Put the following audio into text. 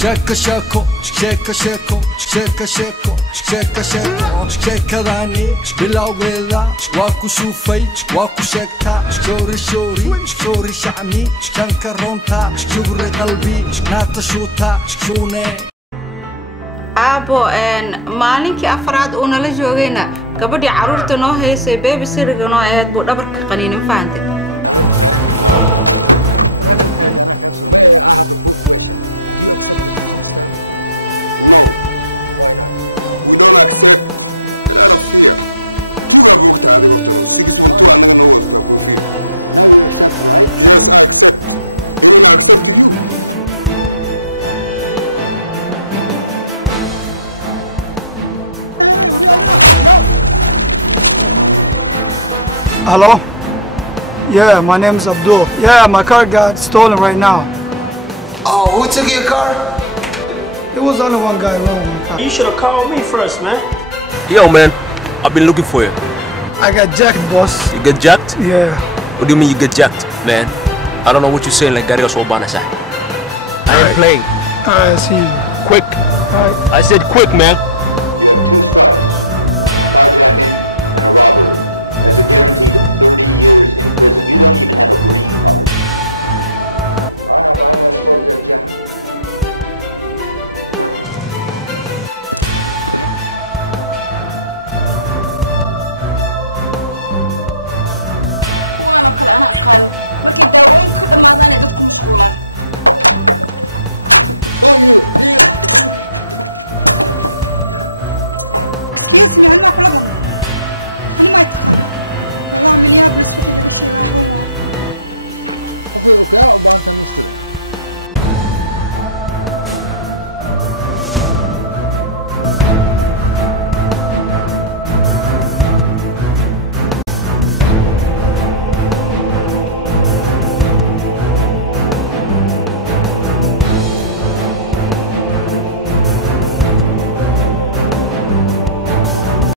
Sheka sheko, sheka sheko, sheka sheko, sheka sheko, sheka rani, bilawela, waku shufay, waku shekta, shori shori, shori shami, shankaronta, shuri qalbi, nata shuta, shune. Abo maalinkii afraad oo nala joogayna gabadhii caruurta noo haysay baby siriga noo ahayd buu dhabarka qaniinin faantay. Hello? Yeah, my name is Abdul. Yeah, my car got stolen right now. Oh, who took your car? It was only one guy wrong with my car. You should have called me first, man. Yo, man, I've been looking for you. I got jacked, boss. You get jacked? Yeah. What do you mean you get jacked, man? I don't know what you're saying like Gary Osobana said. I ain't playing. Alright, see you. Quick. Alright. I said quick, man.